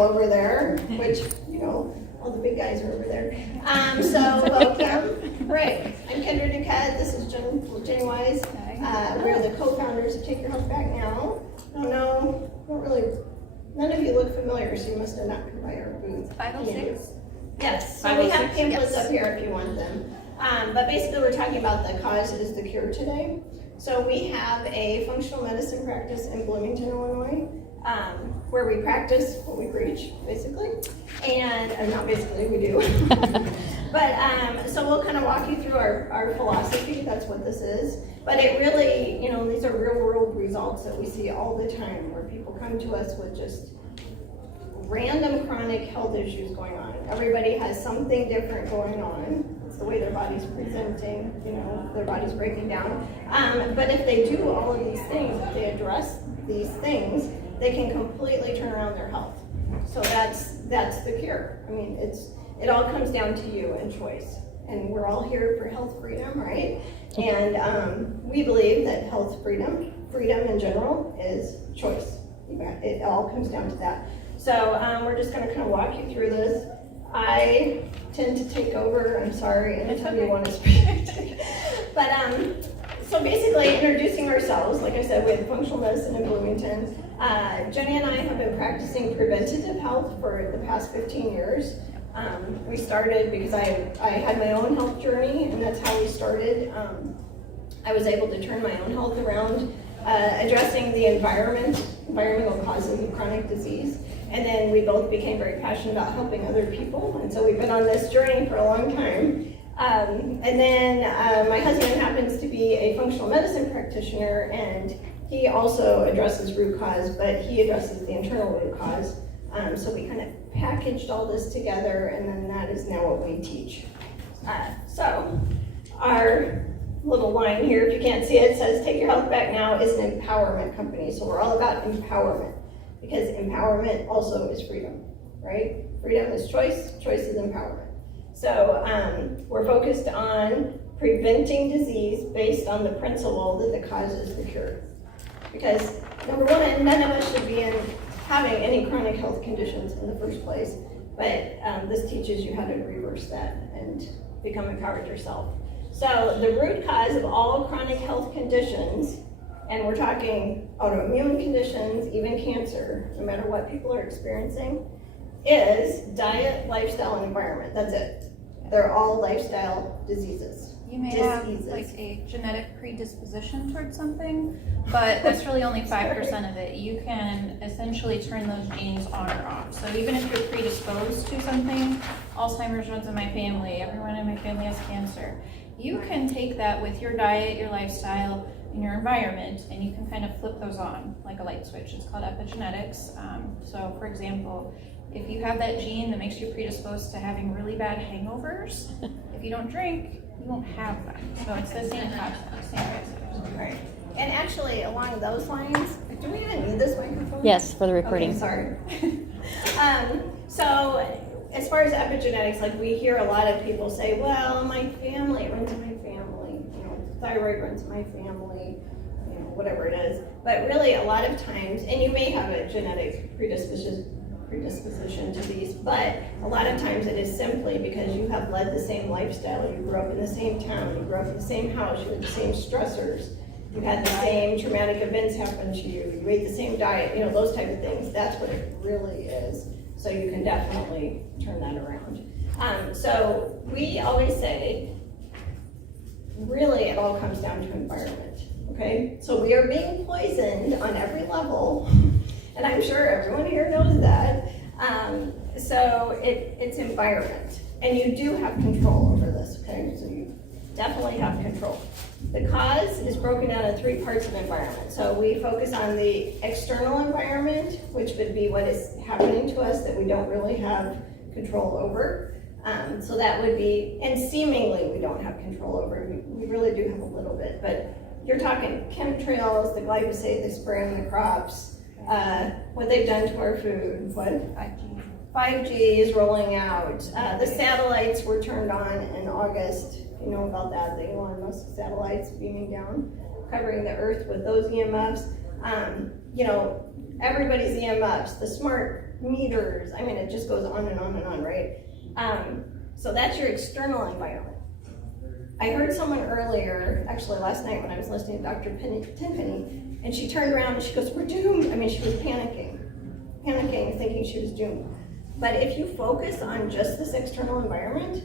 all over there, which, all the big guys are over there. So welcome. Right. I'm Kendra Duquette. This is Jenni Wise. We're the co-founders of Take Your Health Back Now. None of you look familiar, so you must have not come by our booth. 506? Yes. So we have pamphlets up here if you want them. But basically we're talking about the cause is the cure today. So we have a functional medicine practice in Bloomington, Illinois, where we practice what we preach, basically. And not basically, we do. But so we'll kind of walk you through our philosophy. That's what this is. But it really, these are real world results that we see all the time where people come to us with just random chronic health issues going on. Everybody has something different going on. It's the way their body's presenting, their body's breaking down. But if they do all of these things, if they address these things, they can completely turn around their health. So that's the cure. I mean, it all comes down to you and choice. And we're all here for health freedom, right? And we believe that health freedom in general, is choice. It all comes down to that. So we're just going to kind of walk you through this. I tend to take over. I'm sorry, anytime you want to speak. But so basically, introducing ourselves. Like I said, we have functional medicine in Bloomington. Jenni and I have been practicing preventative health for the past 15 years. We started because I had my own health journey, and that's how we started. I was able to turn my own health around, addressing the environmental causes of chronic disease. And then we both became very passionate about helping other people. And so we've been on this journey for a long time. And then my husband happens to be a functional medicine practitioner, and he also addresses root cause, but he addresses the internal root cause. So we kind of packaged all this together, and then that is now what we teach. So our little line here, if you can't see it, says Take Your Health Back Now is an empowerment company. So we're all about empowerment, because empowerment also is freedom, right? Freedom is choice, choice is empowerment. So we're focused on preventing disease based on the principle that the cause is the cure. Because number one, none of us should be having any chronic health conditions in the first place, but this teaches you how to reverse that and become empowered yourself. So the root cause of all chronic health conditions, and we're talking autoimmune conditions, even cancer, no matter what people are experiencing, is diet, lifestyle, and environment. That's it. They're all lifestyle diseases. You may have like a genetic predisposition towards something, but that's really only 5% of it. You can essentially turn those genes on or off. So even if you're predisposed to something, Alzheimer's runs in my family, everyone in my family has cancer. You can take that with your diet, your lifestyle, and your environment, and you can kind of flip those on like a light switch. It's called epigenetics. So for example, if you have that gene that makes you predisposed to having really bad hangovers, if you don't drink, you won't have that. So it's the same concept, same concept. Right. And actually, along those lines, do we even need this microphone? Yes, for the recording. Okay, sorry. So as far as epigenetics, like we hear a lot of people say, well, my family, it runs in my family, thyroid runs in my family, whatever it is. But really a lot of times, and you may have a genetic predisposition to these, but a lot of times it is simply because you have led the same lifestyle, you grew up in the same town, you grew up in the same house, you had the same stressors, you had the same traumatic events happen to you, you ate the same diet, those type of things. That's what it really is. So you can definitely turn that around. So we always say, really it all comes down to environment, okay? So we are being poisoned on every level, and I'm sure everyone here knows that. So it's environment, and you do have control over this, okay? So you definitely have control. The cause is broken down into 3 parts of environment. So we focus on the external environment, which would be what is happening to us that we don't really have control over. So that would be, and seemingly we don't have control over. We really do have a little bit, but you're talking chemtrails, the glyphosate they spray on the crops, what they've done to our food, what 5G is rolling out. The satellites were turned on in August. You know about that, the Elon Musk satellites beaming down, covering the earth with those EMFs. Everybody's EMFs, the smart meters. I mean, it just goes on and on and on, right? So that's your external environment. I heard someone earlier, actually last night when I was listening to Dr. Timpany, and she turned around and she goes, we're doomed. I mean, she was panicking, thinking she was doomed. But if you focus on just this external environment,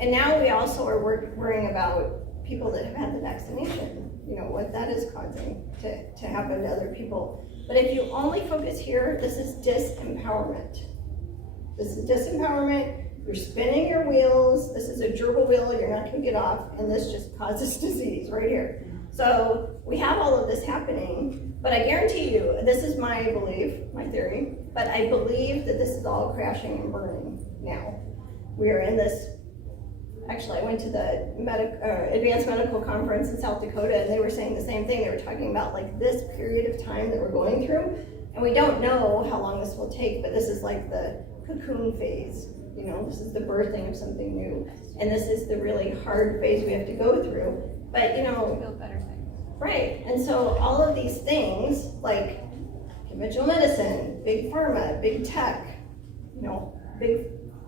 and now we also are worrying about people that have had the vaccination, you know, what that is causing to happen to other people. But if you only focus here, this is disempowerment. This is disempowerment. You're spinning your wheels. This is a gerbil wheel. You're not going to get off, and this just causes disease right here. So we have all of this happening, but I guarantee you, this is my belief, my theory, but I believe that this is all crashing and burning now. We are in this. Actually, I went to the advanced medical conference in South Dakota, and they were saying the same thing. They were talking about like this period of time that we're going through, and we don't know how long this will take, but this is like the cocoon phase. You know, this is the birthing of something new, and this is the really hard phase we have to go through. But you know, feel better things. Right, and so all of these things like conventional medicine, big pharma, big tech, you know,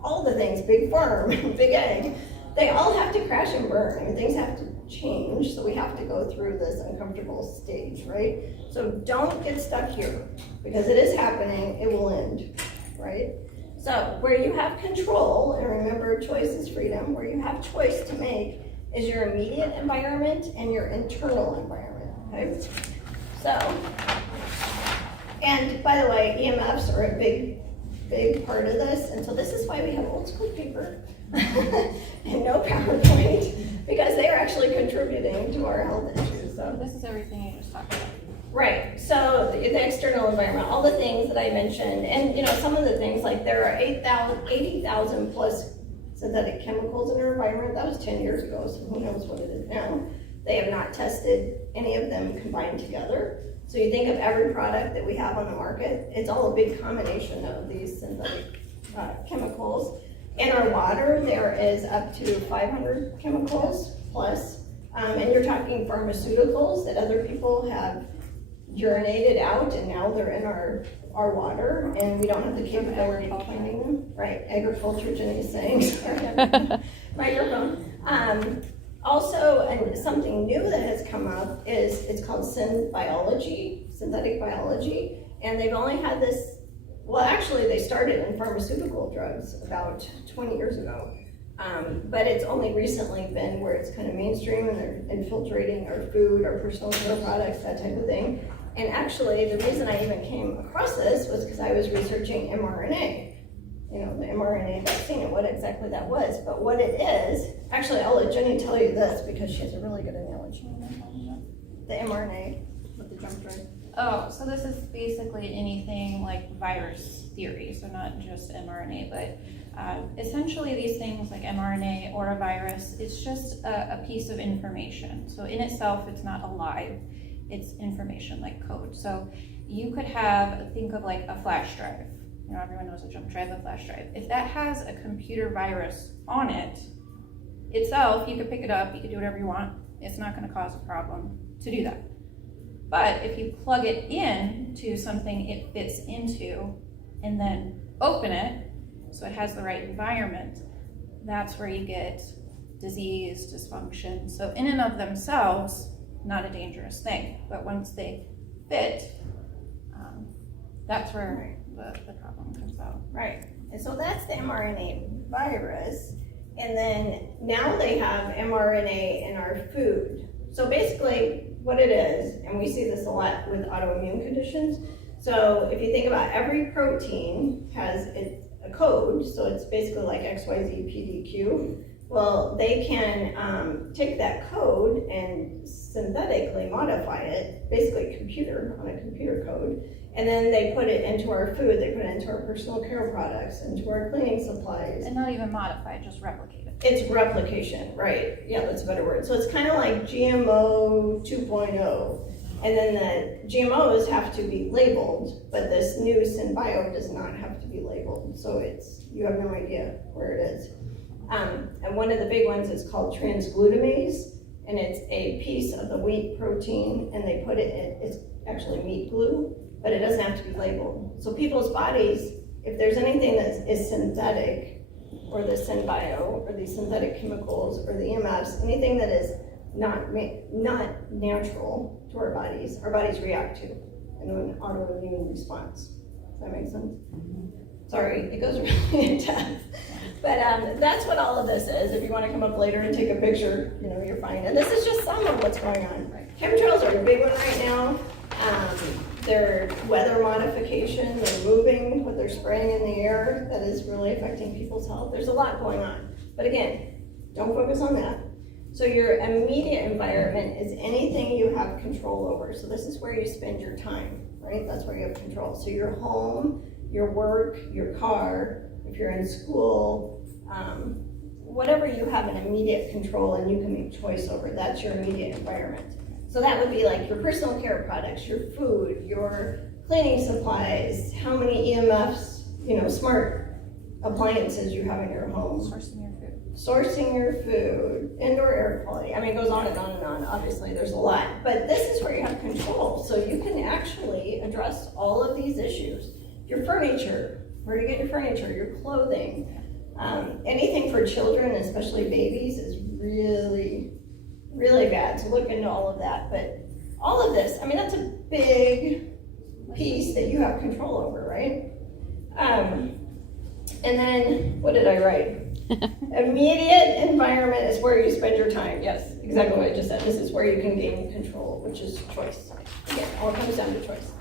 all the things, big farm, big ag, they all have to crash and burn. I mean, things have to change, so we have to go through this uncomfortable stage, right? So don't get stuck here, because it is happening, it will end, right? So where you have control, and remember, choice is freedom, where you have choice to make is your immediate environment and your internal environment, okay? So, and by the way, EMFs are a big part of this, and so this is why we have old school paper and no PowerPoint, because they are actually contributing to our health issues. So this is everything you just talked about. Right, so the external environment, all the things that I mentioned, and you know, some of the things like there are 80,000 plus synthetic chemicals in our environment. That was 10 years ago, so who knows what it is now. They have not tested any of them combined together. So you think of every product that we have on the market, it's all a big combination of these synthetic chemicals. In our water, there is up to 500 chemicals plus, and you're talking pharmaceuticals that other people have urinated out, and now they're in our water, and we don't have the capability of finding them. Right, agriculture, Jenny is saying. Microphone. Also, and something new that has come up is it's called synthetic biology, and they've only had this. Well, actually, they started in pharmaceutical drugs about 20 years ago. But it's only recently been where it's kind of mainstream, and they're infiltrating our food, our personal care products, that type of thing. And actually, the reason I even came across this was because I was researching mRNA, you know, the mRNA vaccine and what exactly that was. But what it is, actually, I'll let Jenni tell you this because she has a really good analogy. The mRNA with the jump drive. Oh, so this is basically anything like virus theory, so not just mRNA, but essentially these things like mRNA or a virus, it's just a piece of information. So in itself, it's not alive, it's information like code. So you could have, think of like a flash drive. You know, everyone knows a jump drive, a flash drive. If that has a computer virus on it, itself, you could pick it up, you could do whatever you want. It's not gonna cause a problem to do that. But if you plug it in to something it fits into and then open it so it has the right environment, that's where you get disease, dysfunction. So in and of themselves, not a dangerous thing. But once they fit, that's where the problem comes out. Right, and so that's the mRNA virus. And then now they have mRNA in our food. So basically what it is, and we see this a lot with autoimmune conditions. So if you think about every protein has a code, so it's basically like XYZ, PDQ. Well, they can take that code and synthetically modify it, basically on a computer code, and then they put it into our food, they put it into our personal care products, into our cleaning supplies. And not even modify, just replicate it. It's replication, right? Yeah, that's a better word. So it's kind of like GMO 2.0. And then the GMOs have to be labeled, but this new SynBio does not have to be labeled. So you have no idea where it is. And one of the big ones is called transglutamase, and it's a piece of the wheat protein, and they put it in, it's actually meat glue, but it doesn't have to be labeled. So people's bodies, if there's anything that is synthetic, or the synbio, or these synthetic chemicals, or the EMFs, anything that is not natural to our bodies react to in an autoimmune response. Does that make sense? Sorry, it goes really in depth. But that's what all of this is. If you want to come up later and take a picture, you're fine. And this is just some of what's going on. Chemtrails are a big one right now. They're weather modification, they're moving, what they're spraying in the air, that is really affecting people's health. There's a lot going on. But again, don't focus on that. So your immediate environment is anything you have control over. So this is where you spend your time, right? That's where you have control. So your home, your work, your car, if you're in school, whatever you have an immediate control and you can make choice over, that's your immediate environment. So that would be like your personal care products, your food, your cleaning supplies, how many EMFs, smart appliances you have in your home. Sourcing your food, indoor air quality. I mean, it goes on and on and on. Obviously, there's a lot. But this is where you have control. So you can actually address all of these issues. Your furniture, where to get your furniture, your clothing. Anything for children, especially babies, is really, really bad. So look into all of that. But all of this, I mean, that's a big piece that you have control over, right? And then, what did I write? Immediate environment is where you spend your time. Yes, exactly what I just said. This is where you can gain control, which is choice. Again, all comes down to choice.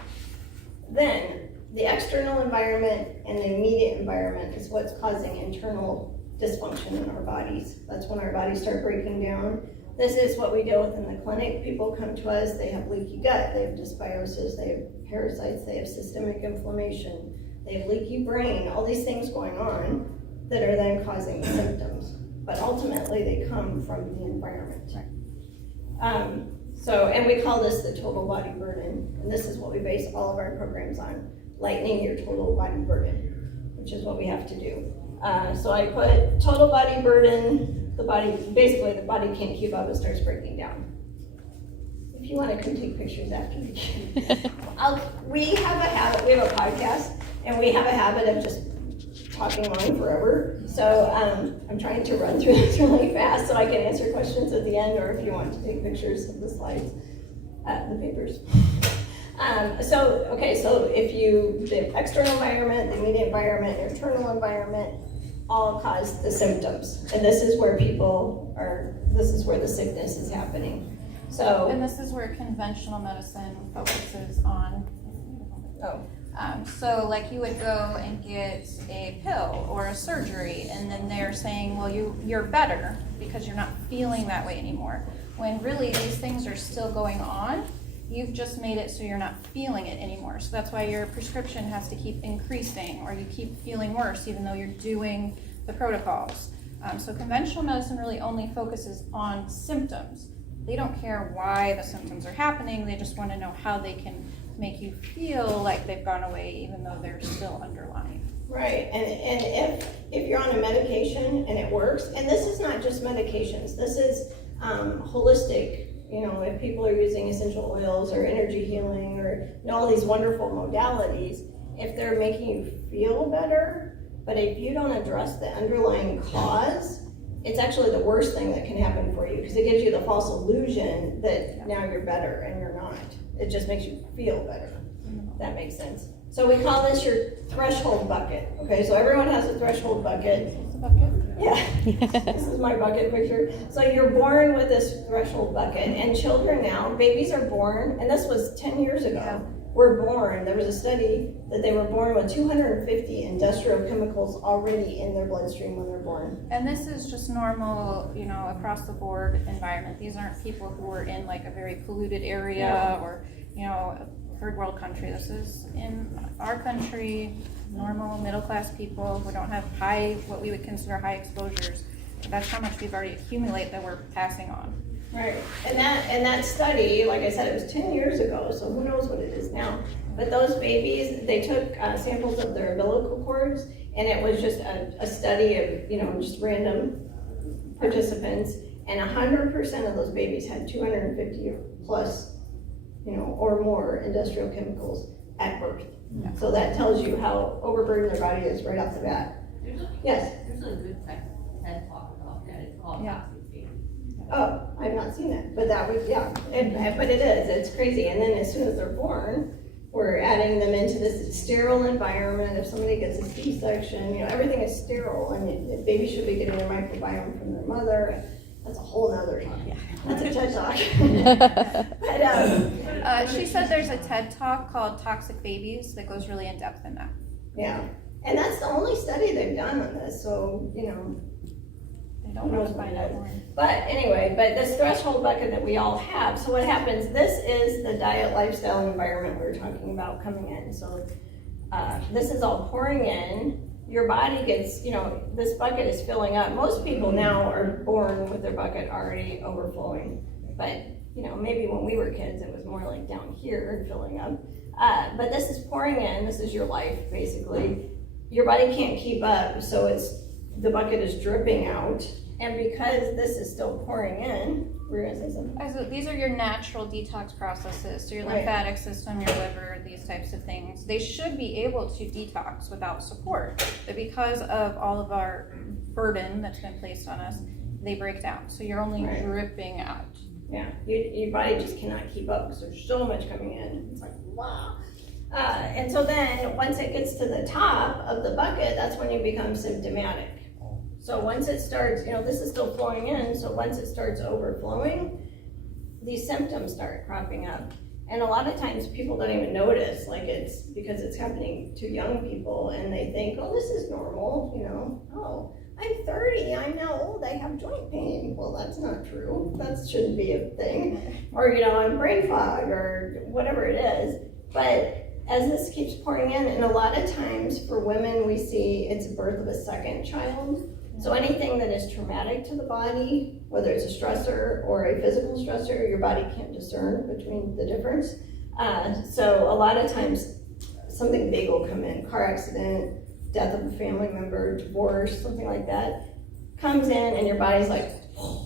Then, the external environment and the immediate environment is what's causing internal dysfunction in our bodies. That's when our bodies start breaking down. This is what we deal with in the clinic. People come to us, they have leaky gut, they have dysbiosis, they have parasites, they have systemic inflammation, they have leaky brain, all these things going on that are then causing the symptoms. But ultimately, they come from the environment. And we call this the total body burden. And this is what we base all of our programs on, lightening your total body burden, which is what we have to do. So I put total body burden, the body can't keep up, it starts breaking down. If you want to come take pictures after we can. We have a podcast, and we have a habit of just talking on forever. So I'm trying to run through this really fast so I can answer questions at the end, or if you want to take pictures of the slides, the papers. So if the external environment, the immediate environment, your internal environment, all cause the symptoms. And this is where this is where the sickness is happening. So. And this is where conventional medicine focuses on. So like you would go and get a pill or a surgery, and then they're saying, well, you're better because you're not feeling that way anymore. When really these things are still going on, you've just made it so you're not feeling it anymore. So that's why your prescription has to keep increasing, or you keep feeling worse even though you're doing the protocols. So conventional medicine really only focuses on symptoms. They don't care why the symptoms are happening, they just want to know how they can make you feel like they've gone away even though they're still underlying. Right, and if you're on a medication and it works, and this is not just medications, this is holistic, if people are using essential oils or energy healing or all these wonderful modalities, if they're making you feel better, but if you don't address the underlying cause, it's actually the worst thing that can happen for you, because it gives you the false illusion that now you're better and you're not. It just makes you feel better. That makes sense. So we call this your threshold bucket. Okay, so everyone has a threshold bucket. It's a bucket. Yeah, this is my bucket picture. So you're born with this threshold bucket, and children now, babies are born, and this was 10 years ago. Yeah. We're born, there was a study that they were born with 250 industrial chemicals already in their bloodstream when they're born. And this is just normal, across the board environment. These aren't people who are in like a very polluted area or, a third world country. This is in our country, normal middle class people who don't have what we would consider high exposures. That's how much we've already accumulated that we're passing on. Right, and that study, like I said, it was 10 years ago, so who knows what it is now. But those babies, they took samples of their umbilical cords, and it was just a study of, just random participants, and 100% of those babies had 250 plus, or more industrial chemicals at birth. So that tells you how overburdened their body is right off the bat. Yes? There's a good TED talk about that, it's called Toxic Baby. Oh, I've not seen it, but that would, yeah, but it is, it's crazy. And then as soon as they're born, we're adding them into this sterile environment. If somebody gets a C-section, everything is sterile, and the baby should be getting their microbiome from their mother. That's a whole nother talk. Yeah. That's a TED talk. But, she said there's a TED talk called Toxic Babies that goes really in depth in that. yeah, and that's the only study they've done on this, so, They don't want to find out more. But anyway, but this threshold bucket that we all have, so what happens, this is the diet, lifestyle, and environment we were talking about coming in. So this is all pouring in. Your body gets, this bucket is filling up. Most people now are born with their bucket already overflowing. But, maybe when we were kids, it was more like down here and filling up. But this is pouring in. This is your life, basically. Your body can't keep up, so the bucket is dripping out. And because this is still pouring in, we're going to say something. So these are your natural detox processes. So your lymphatic system, your liver, these types of things. They should be able to detox without support. But because of all of our burden that's been placed on us, they break down. So you're only dripping out. Yeah, your body just cannot keep up because there's so much coming in. It's like, wow. And so then once it gets to the top of the bucket, that's when you become symptomatic. So once it starts, this is still flowing in, so once it starts overflowing, these symptoms start cropping up. And a lot of times people don't even notice, like it's because it's happening to young people and they think, oh, this is normal, oh, I'm 30, I'm now old, I have joint pain. Well, that's not true. That shouldn't be a thing. Or, I'm brain fog or whatever it is. But as this keeps pouring in, and a lot of times for women, we see it's birth of a second child. So anything that is traumatic to the body, whether it's a stressor or a physical stressor, your body can't discern between the difference. So a lot of times something big will come in, car accident, death of a family member, divorce, something like that, comes in and your body's like,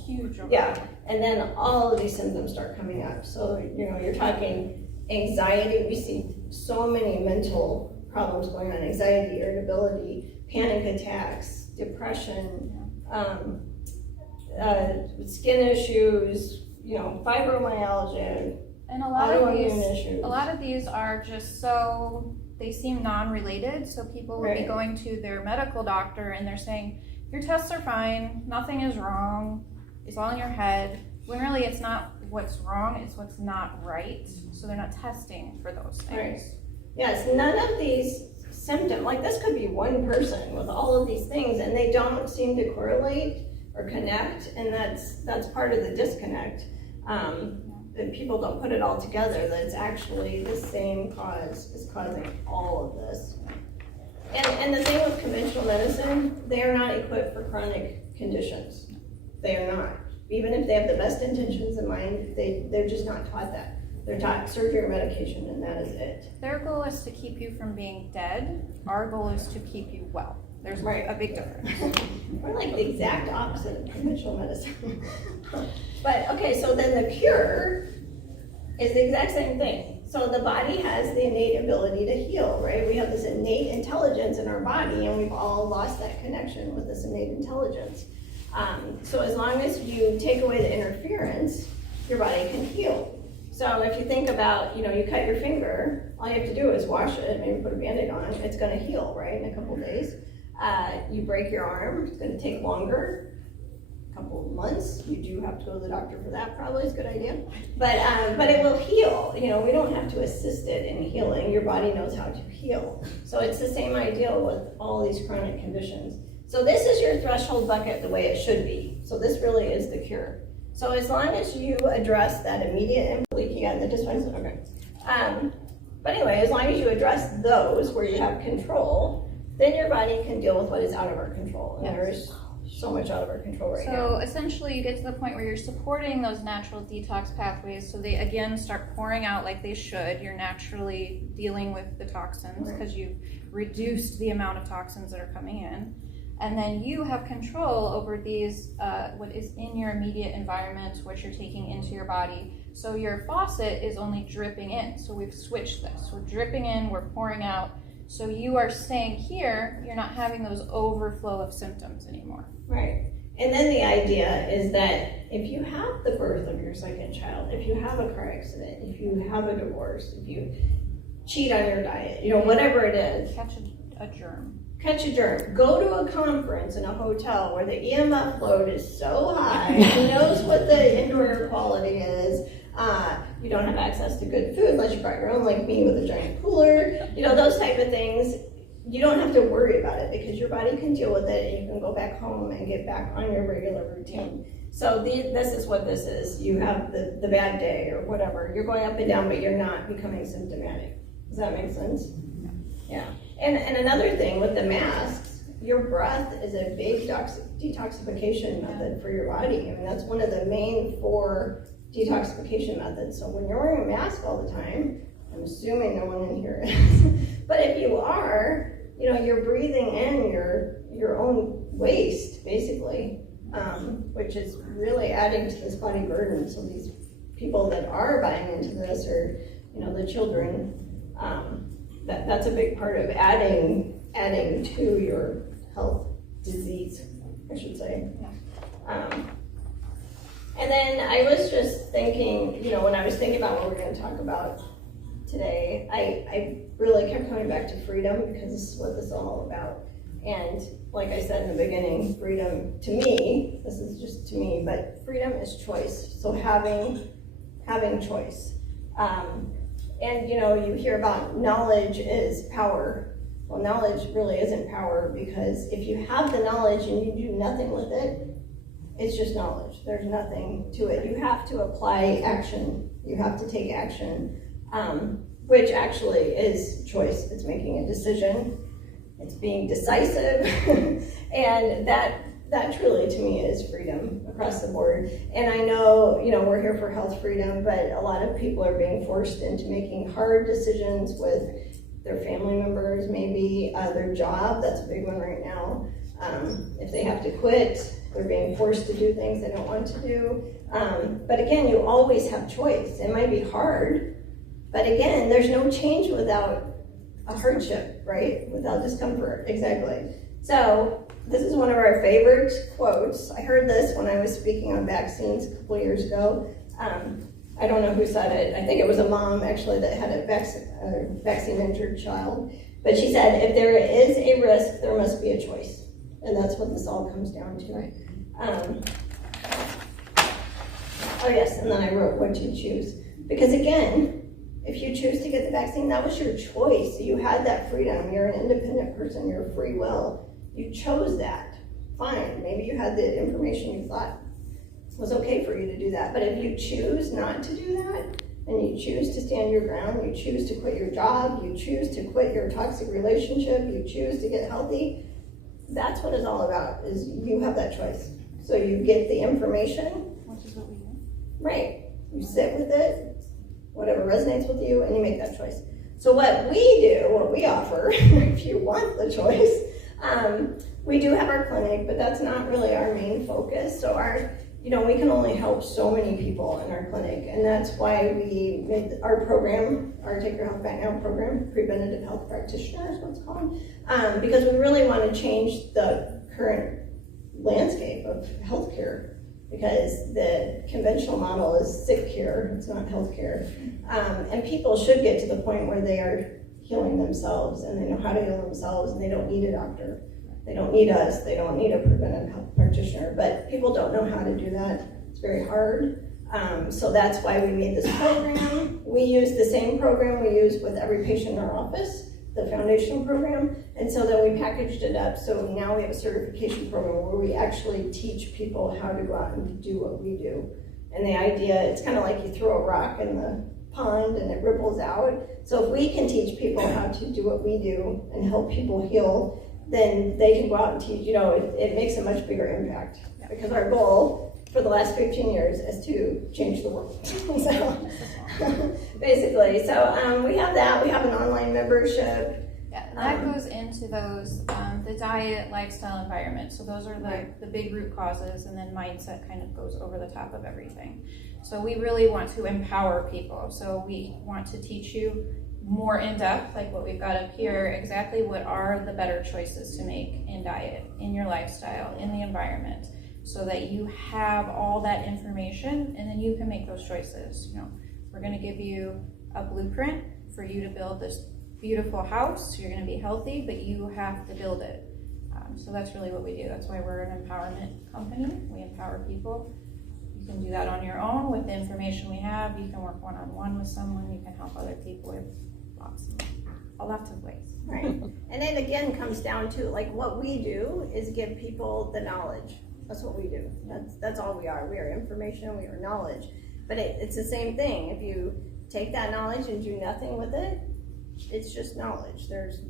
huge. Yeah, and then all of these symptoms start coming up. So, you're talking anxiety. We see so many mental problems going on, anxiety, irritability, panic attacks, depression, skin issues, fibromyalgia, and a lot of these are just they seem non-related. So people will be going to their medical doctor and they're saying, your tests are fine, nothing is wrong, it's all in your head. When really it's not what's wrong, it's what's not right. So they're not testing for those things. Right. Yes, none of these symptom, like this could be one person with all of these things and they don't seem to correlate or connect, and that's part of the disconnect. That people don't put it all together, that it's actually the same cause is causing all of this. And the thing with conventional medicine, they are not equipped for chronic conditions. They are not. Even if they have the best intentions in mind, they're just not taught that. They're taught surgery or medication, and that is it. Their goal is to keep you from being dead. Our goal is to keep you well. There's a big difference. We're like the exact opposite of conventional medicine. But okay, so then the cure is the exact same thing. So the body has the innate ability to heal, right? We have this innate intelligence in our body, and we've all lost that connection with this innate intelligence. So as long as you take away the interference, your body can heal. So if you think about, you cut your finger, all you have to do is wash it, maybe put a Band-Aid on it, it's gonna heal, right, in a couple of days. You break your arm, it's gonna take longer, a couple of months. You do have to go to the doctor for that, probably is a good idea. But it will heal. We don't have to assist it in healing. Your body knows how to heal. So it's the same idea with all these chronic conditions. So this is your threshold bucket the way it should be. So this really is the cure. So as long as you address that immediate leaky gut, the dysfunction, okay. But anyway, as long as you address those where you have control, then your body can deal with what is out of our control. And there's so much out of our control right now. So essentially you get to the point where you're supporting those natural detox pathways, so they again start pouring out like they should. You're naturally dealing with the toxins because you've reduced the amount of toxins that are coming in. And then you have control over these, what is in your immediate environment, what you're taking into your body. So your faucet is only dripping in. So we've switched this. We're dripping in, we're pouring out. So you are staying here, you're not having those overflow of symptoms anymore. Right. And then the idea is that if you have the birth of your second child, if you have a car accident, if you have a divorce, if you cheat on your diet, whatever it is. Catch a germ. Catch a germ. Go to a conference in a hotel where the EMF load is so high, who knows what the indoor air quality is. You don't have access to good food unless you brought your own, like me with a giant cooler. Those type of things. You don't have to worry about it because your body can deal with it and you can go back home and get back on your regular routine. So this is what this is. You have the bad day or whatever. You're going up and down, but you're not becoming symptomatic. Does that make sense? Yeah. And another thing with the masks, your breath is a big detoxification method for your body. I mean, that's one of the main 4 detoxification methods. So when you're wearing a mask all the time, I'm assuming no one in here is, but if you are, you're breathing in your own waste, basically, which is really adding to this body burden. So these people that are buying into this, or the children, that's a big part of adding to your health disease, I should say. Yeah. And then I was just thinking, when I was thinking about what we're going to talk about today, I really kept coming back to freedom because this is what this is all about. And like I said in the beginning, freedom to me, this is just to me, but freedom is choice. So having choice. And you hear about knowledge is power. Well, knowledge really isn't power, because if you have the knowledge and you do nothing with it, it's just knowledge. There's nothing to it. You have to apply action. You have to take action, which actually is choice. It's making a decision. It's being decisive. And that truly to me is freedom across the board. And I know, we're here for health freedom, but a lot of people are being forced into making hard decisions with their family members, maybe their job. That's a big one right now. If they have to quit, they're being forced to do things they don't want to do. But again, you always have choice. It might be hard, but again, there's no change without a hardship, right? Without discomfort, exactly. So this is one of our favorite quotes. I heard this when I was speaking on vaccines a couple years ago. I don't know who said it. I think it was a mom actually that had a vaccine injured child. But she said, if there is a risk, there must be a choice. And that's what this all comes down to. Oh yes, and then I wrote what you choose. Because again, if you choose to get the vaccine, that was your choice. You had that freedom. You're an independent person. You're free will. You chose that. Fine. Maybe you had the information you thought was okay for you to do that. But if you choose not to do that, and you choose to stand your ground, you choose to quit your job, you choose to quit your toxic relationship, you choose to get healthy, that's what it's all about, is you have that choice. So you get the information. Which is what we do. Right. You sit with it, whatever resonates with you, and you make that choice. So what we do, what we offer, if you want the choice, we do have our clinic, but that's not really our main focus. So we can only help so many people in our clinic, and that's why we made our program, our Take Your Health Back Now program, Preventative Health Practitioner is what it's called, because we really want to change the current landscape of healthcare, because the conventional model is sick care, it's not healthcare, and people should get to the point where they are healing themselves, and they know how to heal themselves, and they don't need a doctor. They don't need us, they don't need a preventive health practitioner, but people don't know how to do that. It's very hard. So that's why we made this program. We use the same program we use with every patient in our office, the foundational program, and so then we packaged it up. So now we have a certification program where we actually teach people how to go out and do what we do. And the idea, it's kind of like you throw a rock in the pond and it ripples out. So if we can teach people how to do what we do and help people heal, then they can go out and teach, it makes a much bigger impact. Because our goal for the last 15 years is to change the world. So, basically, so we have that. We have an online membership. Yeah, that goes into those, the diet, lifestyle, environment. So those are the big root causes, and then mindset kind of goes over the top of everything. So we really want to empower people. So we want to teach you more in depth, like what we've got up here, exactly what are the better choices to make in diet, in your lifestyle, in the environment, so that you have all that information and then you can make those choices. You know, we're going to give you a blueprint for you to build this beautiful house. You're going to be healthy, but you have to build it. So that's really what we do. That's why we're an empowerment company. We empower people. You can do that on your own with the information we have. You can work one-on-one with someone. You can help other people with lots of ways. Right. And it again comes down to, like, what we do is give people the knowledge. That's what we do. That's all we are. We are information, we are knowledge. But it's the same thing. If you take that knowledge and do nothing with it, it's just knowledge. There's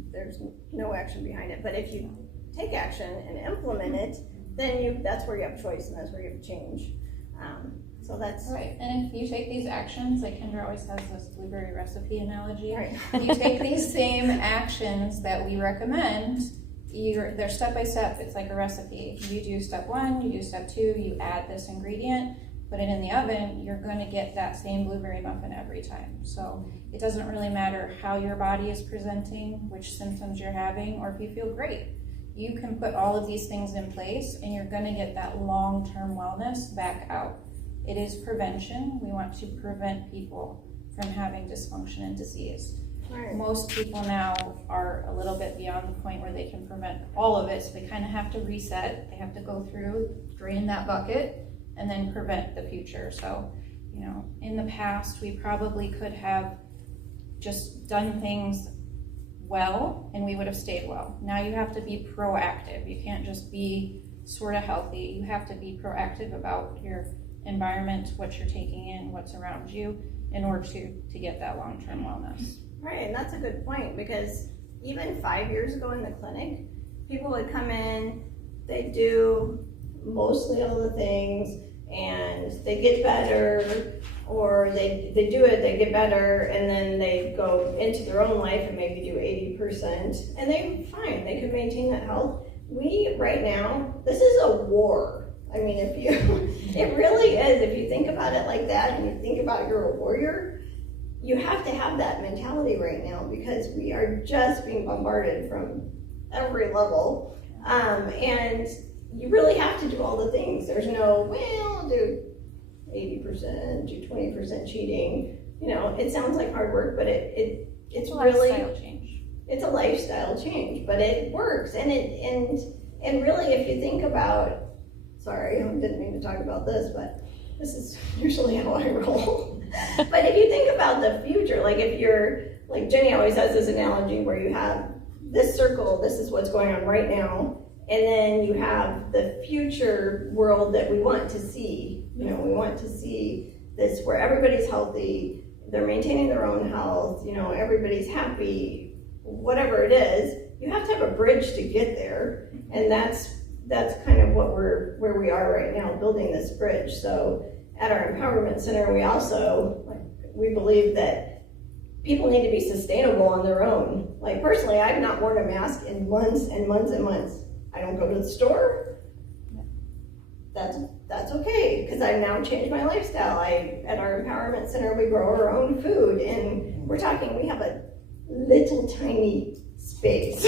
no action behind it. But if you take action and implement it, then that's where you have choice and that's where you have change. So that's right. And if you take these actions, like Kendra always has this blueberry recipe analogy, right. You take these same actions that we recommend, they're step by step. It's like a recipe. You do step 1, you do step 2, you add this ingredient, put it in the oven, you're going to get that same blueberry muffin every time. So it doesn't really matter how your body is presenting, which symptoms you're having, or if you feel great. You can put all of these things in place and you're going to get that long-term wellness back out. It is prevention. We want to prevent people from having dysfunction and disease. Right. Most people now are a little bit beyond the point where they can prevent all of it, so they kind of have to reset. They have to go through, drain that bucket, and then prevent the future. So, you know, in the past, we probably could have just done things well and we would have stayed well. Now you have to be proactive. You can't just be sort of healthy. You have to be proactive about your environment, what you're taking in, what's around you, in order to get that long-term wellness. Right, and that's a good point, because even 5 years ago in the clinic, people would come in, they do mostly all the things, and they get better, or they do it, they get better, and then they go into their own life and maybe do 80%, and they're fine, they can maintain that health. Right now, this is a war. I mean, it really is. If you think about it like that, and you think about you're a warrior, you have to have that mentality right now, because we are just being bombarded from every level. And you really have to do all the things. There's no, well, do 80%, do 20% cheating. You know, it sounds like hard work, but it's really, lifestyle change. It's a lifestyle change, but it works. And really, if you think about, sorry, I didn't mean to talk about this, but this is usually how I roll. But if you think about the future, like if you're, like Jenni always has this analogy where you have this circle, this is what's going on right now, and then you have the future world that we want to see. You know, we want to see this where everybody's healthy, they're maintaining their own health, you know, everybody's happy, whatever it is. You have to have a bridge to get there, and that's kind of where we are right now, building this bridge. So at our empowerment center, we believe that people need to be sustainable on their own. Like personally, I've not worn a mask in months and months and months. I don't go to the store. That's okay, because I've now changed my lifestyle. At our empowerment center, we grow our own food, and we're talking, we have a little tiny space.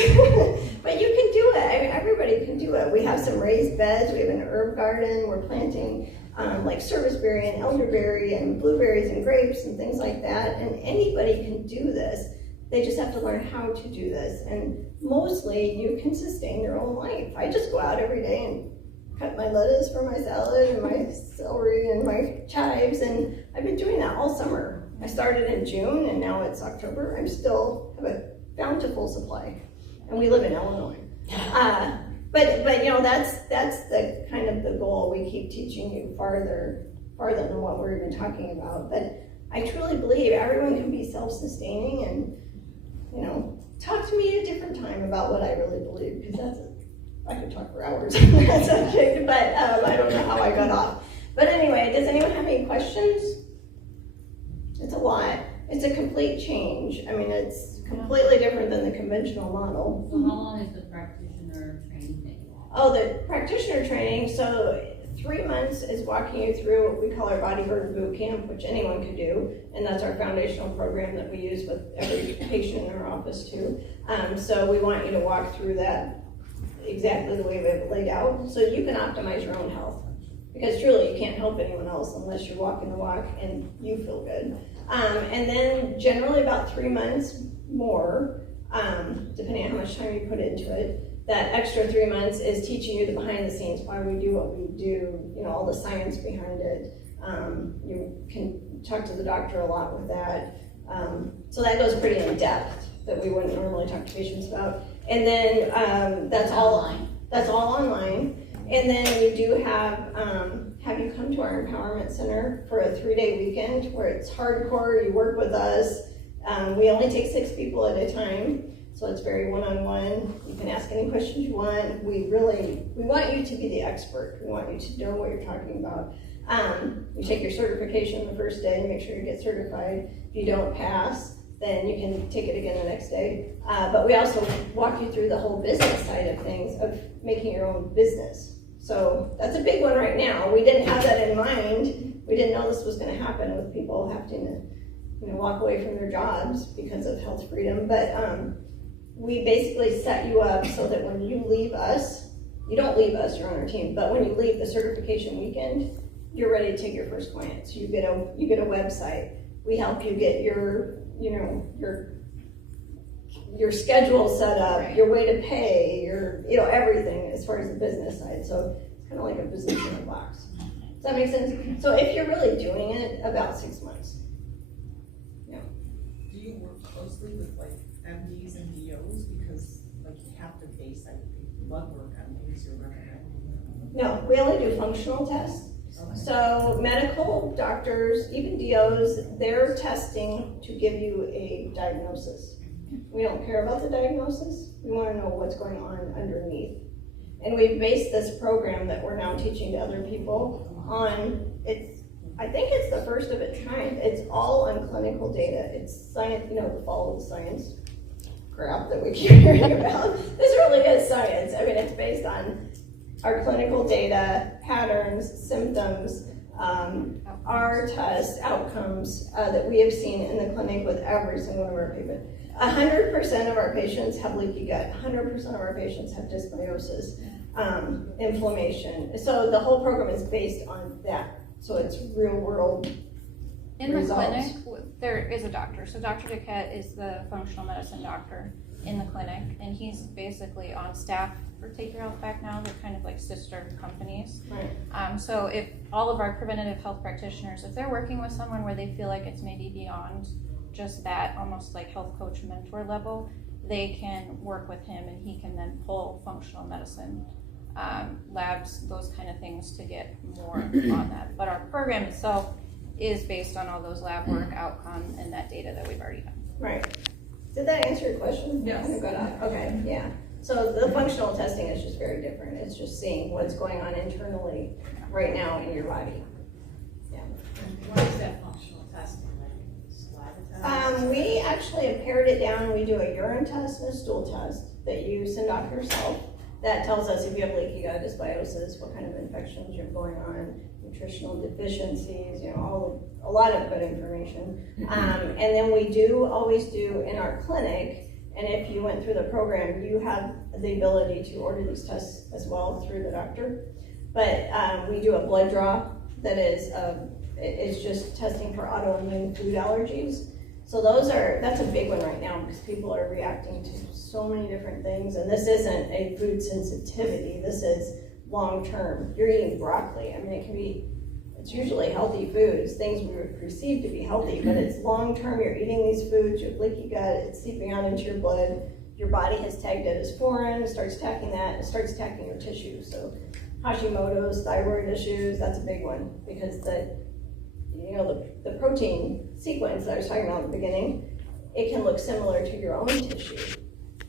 But you can do it. I mean, everybody can do it. We have some raised beds. We have an herb garden. We're planting like serviceberry and elderberry and blueberries and grapes and things like that. And anybody can do this. They just have to learn how to do this. And mostly you can sustain your own life. I just go out every day and cut my lettuce for my salad and my celery and my chives. And I've been doing that all summer. I started in June and now it's October. I'm still have a bountiful supply, and we live in Illinois. But you know, that's the kind of the goal. We keep teaching you farther than what we're even talking about. But I truly believe everyone can be self-sustaining, and you know, talk to me at a different time about what I really believe, because I could talk for hours on that subject. But I don't know how I got off. But anyway, does anyone have any questions? It's a lot. It's a complete change. I mean, it's completely different than the conventional model. So how long is the practitioner training that you have? Oh, the practitioner training, so 3 months is walking you through what we call our body burden boot camp, which anyone could do, and that's our foundational program that we use with every patient in our office too. So we want you to walk through that exactly the way we have it laid out, so you can optimize your own health. Because truly, you can't help anyone else unless you're walking the walk and you feel good. And then generally about 3 months more, depending on how much time you put into it, that extra 3 months is teaching you the behind the scenes, why we do what we do, all the science behind it. You can talk to the doctor a lot with that. So that goes pretty in depth that we wouldn't normally talk to patients about. And then that's all online. And then we do have you come to our empowerment center for a 3-day weekend where it's hardcore, you work with us. We only take 6 people at a time. So it's very one-on-one. You can ask any questions you want. We want you to be the expert. We want you to know what you're talking about. You take your certification the first day and make sure you get certified. If you don't pass, then you can take it again the next day. But we also walk you through the whole business side of things, of making your own business. So that's a big one right now. We didn't have that in mind. We didn't know this was going to happen with people having to, walk away from their jobs because of health freedom. But we basically set you up so that when you leave us, you don't leave us, you're on our team, but when you leave the certification weekend, you're ready to take your first client. So you get a website. We help you get your schedule set up, right, your way to pay, your everything as far as the business side. So it's kind of like a business in a box. Does that make sense? So if you're really doing it, about 6 months. Yeah. Do you work closely with like MDs and DOs, because like you have to base blood work on things you're recommending? No, we only do functional tests. Okay. So medical doctors, even DOs, they're testing to give you a diagnosis. We don't care about the diagnosis. We want to know what's going on underneath. And we've based this program that we're now teaching to other people on, I think it's the first of its kind. It's all on clinical data. It's science, the follow the science crap that we keep hearing about. This really is science. I mean, it's based on our clinical data, patterns, symptoms, our tests, outcomes that we have seen in the clinic with every single one of our patients. 100% of our patients have leaky gut. 100% of our patients have dysbiosis, inflammation. So the whole program is based on that. So it's real world in results. The clinic, there is a doctor. So Dr. Duquette is the functional medicine doctor in the clinic, and he's basically on staff for Take Your Health Back Now. They're kind of like sister companies. Right. So if all of our preventative health practitioners, if they're working with someone where they feel like it's maybe beyond just that, almost like health coach mentor level, they can work with him and he can then pull functional medicine labs, those kind of things to get more on that. But our program itself is based on all those lab work, outcome, and that data that we've already done. Right. Did that answer your question? Yes. Okay, yeah. So the functional testing is just very different. It's just seeing what's going on internally right now in your body. Yeah. What is that functional testing? Like saliva test? We actually have pared it down. We do a urine test and a stool test that you send off yourself. That tells us if you have leaky gut, dysbiosis, what kind of infections you're going on, nutritional deficiencies, a lot of good information. And then we always do in our clinic, and if you went through the program, you have the ability to order these tests as well through the doctor. But we do a blood draw that is just testing for autoimmune food allergies. So that's a big one right now because people are reacting to so many different things, and this isn't a food sensitivity. This is long-term. You're eating broccoli. I mean, it's usually healthy foods, things we would perceive to be healthy, but it's long-term. You're eating these foods, you have leaky gut, it's seeping out into your blood. Your body has tagged it as foreign, starts attacking that, it starts attacking your tissue. So Hashimoto's, thyroid issues, that's a big one because the protein sequence that I was talking about at the beginning, it can look similar to your own tissue.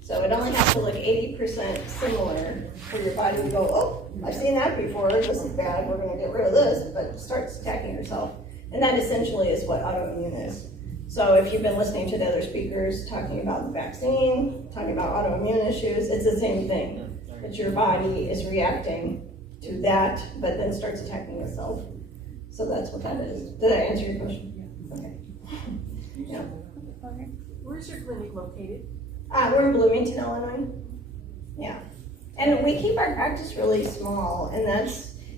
So it only has to look 80% similar for your body to go, oh, I've seen that before, this is bad, we're gonna get rid of this, but it starts attacking yourself. And that essentially is what autoimmune is. So if you've been listening to the other speakers talking about the vaccine, talking about autoimmune issues, it's the same thing. That your body is reacting to that, but then starts attacking itself. So that's what that is. Did I answer your question? Okay. Yeah. Where's your clinic located? We're in Bloomington, Illinois. Yeah. And we keep our practice really small, and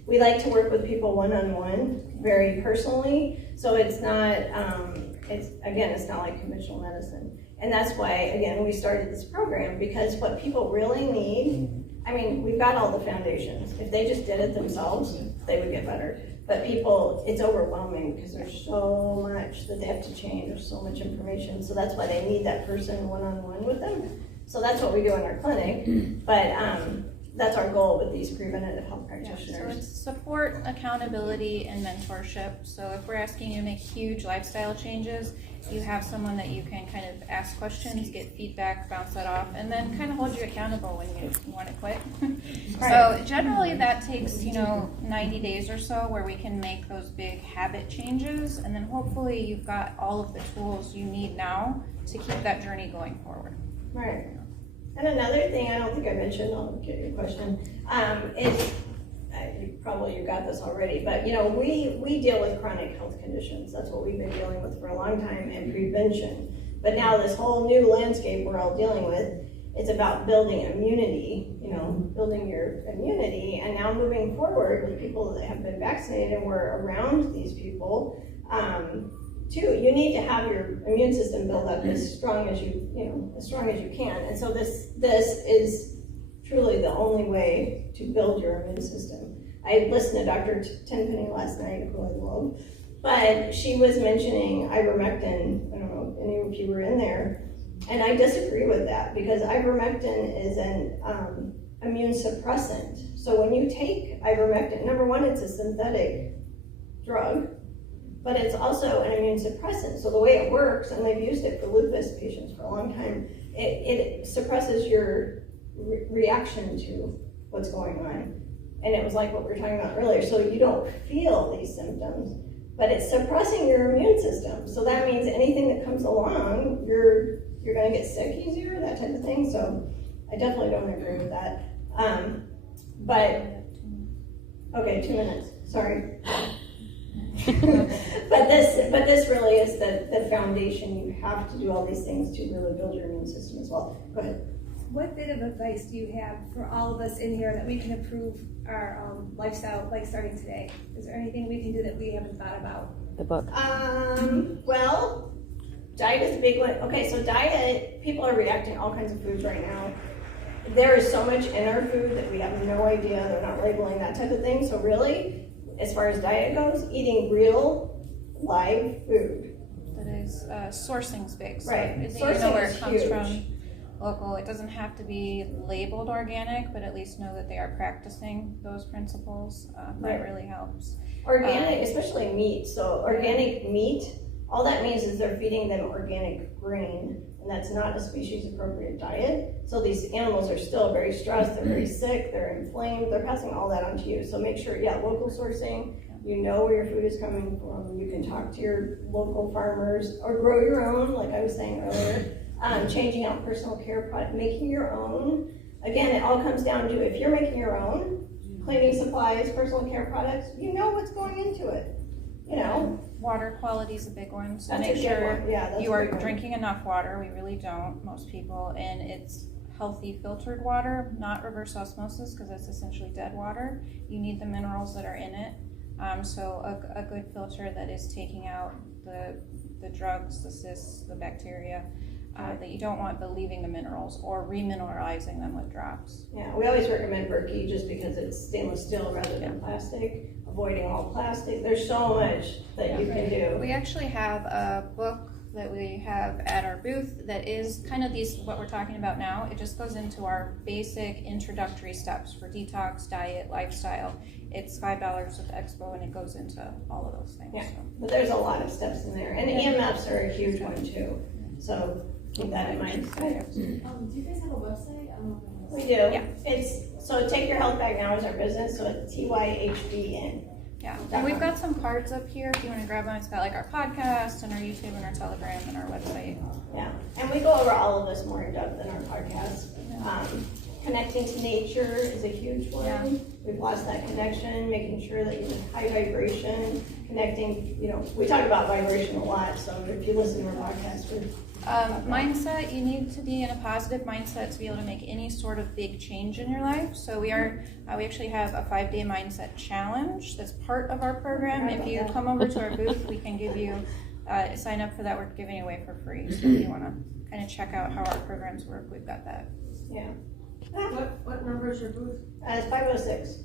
we like to work with people one-on-one, very personally. So it's not, it's not like conventional medicine. And that's why, again, we started this program, because what people really need, I mean, we've got all the foundations. If they just did it themselves, they would get better. But people, it's overwhelming because there's so much that they have to change. There's so much information. So that's why they need that person one-on-one with them. So that's what we do in our clinic. But that's our goal with these preventative health practitioners. Yeah, so it's support, accountability, and mentorship. So if we're asking you to make huge lifestyle changes, you have someone that you can kind of ask questions, get feedback, bounce that off, and then kind of hold you accountable when you want to quit. So generally that takes, 90 days or so where we can make those big habit changes, and then hopefully you've got all of the tools you need now to keep that journey going forward. Right. And another thing I don't think I mentioned, I'll get your question, is, you got this already, but we deal with chronic health conditions. That's what we've been dealing with for a long time, and prevention. But now this whole new landscape we're all dealing with, it's about building immunity, building your immunity, and now moving forward with people that have been vaccinated and we're around these people, too, you need to have your immune system build up as strong as you can. And so this is truly the only way to build your immune system. I listened to Dr. Tenpenny last night, who I love, but she was mentioning ivermectin. I don't know if any of you were in there, and I disagree with that, because ivermectin is an immune suppressant. So when you take ivermectin, number one, it's a synthetic drug, but it's also an immune suppressant. So the way it works, and they've used it for lupus patients for a long time, it suppresses your reaction to what's going on. And it was like what we were talking about earlier. So you don't feel these symptoms, but it's suppressing your immune system. So that means anything that comes along, you're going to get sick easier, that type of thing. So I definitely don't agree with that. Okay, 2 minutes. Sorry. but this really is the foundation. You have to do all these things to really build your immune system as well. Go ahead. What bit of advice do you have for all of us in here that we can improve our lifestyle, like starting today? Is there anything we can do that we haven't thought about? The book. Well, diet is a big one. Okay, so diet, people are reacting to all kinds of foods right now. There is so much in our food that we have no idea. They're not labeling that type of thing. So really, as far as diet goes, eating real, live food. That is, sourcing's big. So right. You Sourcing know where is it comes huge. from. Local. It doesn't have to be labeled organic, but at least know that they are practicing those principles. That really helps. Organic, especially meat. So organic meat, all that means is they're feeding them organic grain, and that's not a species appropriate diet. So these animals are still very stressed, they're very sick, they're inflamed, they're passing all that on to you. So make sure, local sourcing, you know where your food is coming from, you can talk to your local farmers, or grow your own, like I was saying earlier. Changing out personal care product, making your own. Again, it all comes down to, if you're making your own cleaning supplies, personal care products, you know what's going into it. Water quality is a big one. So That's make sure you are drinking drinking enough water. We really don't, most people, and it's healthy filtered water, not reverse osmosis, because that's essentially dead water. You need the minerals that are in it. So a good filter that is taking out the drugs, the cysts, the bacteria. That you don't want, but leaving the minerals or remineralizing them with drops. Yeah, we always recommend Berkey just because it's stainless steel rather than plastic, avoiding all plastic. There's so much that you can do. We actually have a book that we have at our booth that is kind of what we're talking about now. It just goes into our basic introductory steps for detox, diet, lifestyle. It's $5 with Expo, and it goes into all of those things. Yeah, but there's a lot of steps in there. And EMFs are a huge one too. So keep that in mind. Do you guys have a website? I don't know if I know. We do. Yeah. So Take Your Health Back Now is our business, so it's TYHBN. Yeah, and we've got some cards up here if you want to grab them. It's got like our podcast and our YouTube and our Telegram and our website. Yeah, and we go over all of this more in depth in our podcast. Connecting to nature is a huge one. Yeah. We've lost that connection, making sure that you're high vibration, connecting, we talk about vibration a lot, so if you listen to our podcast, Mindset, you need to be in a positive mindset to be able to make any sort of big change in your life. So we actually have a 5-day mindset challenge that's part of our program. If you come over to our booth, we can give you, sign up for that. We're giving it away for free. So if you want to kind of check out how our programs work, we've got that. yeah. What number is your booth? It's 506.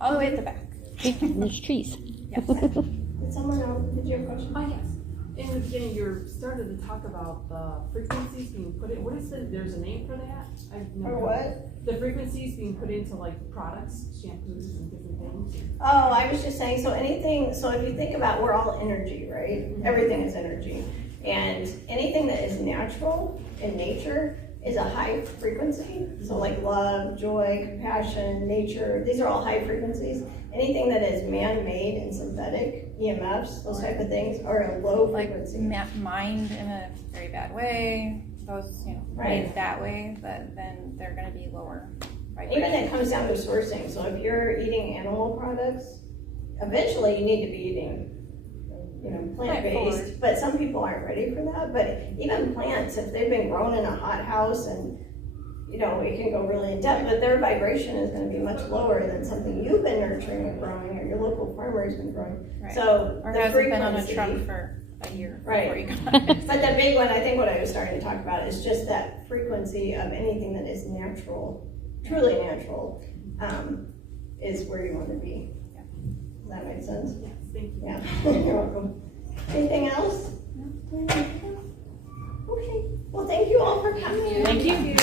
All the way at the back. There's trees. Yep. Did someone else, did you have a question? Oh, yes. In the beginning, you started to talk about the frequencies being put in, there's a name for that? Or what? The frequencies being put into like products, shampoos and different things. Oh, I was just saying, so if you think about, we're all energy, right? Everything is energy. And anything that is natural in nature is a high frequency. So like love, joy, compassion, nature, these are all high frequencies. Anything that is man-made and synthetic, EMFs, those type of things are a low frequency. Like mind in a very bad way, those, made that way, but then they're going to be lower. Even it comes down to sourcing. So if you're eating animal products, eventually you need to be eating, plant-based. But some people aren't ready for that. But even plants, if they've been grown in a hot house and it can go really in depth, but their vibration is going to be much lower than something you've been nurturing and growing, or your local farmer has been growing. Right. So or the hasn't been on a frequency- truck for a year Right. before you got it. But the big one, I think what I was starting to talk about is just that frequency of anything that is natural, truly natural, is where you want to be. Does that make sense? Yes, thank you. Yeah, you're welcome. Anything else? Okay, well, thank you all for coming. Thank you.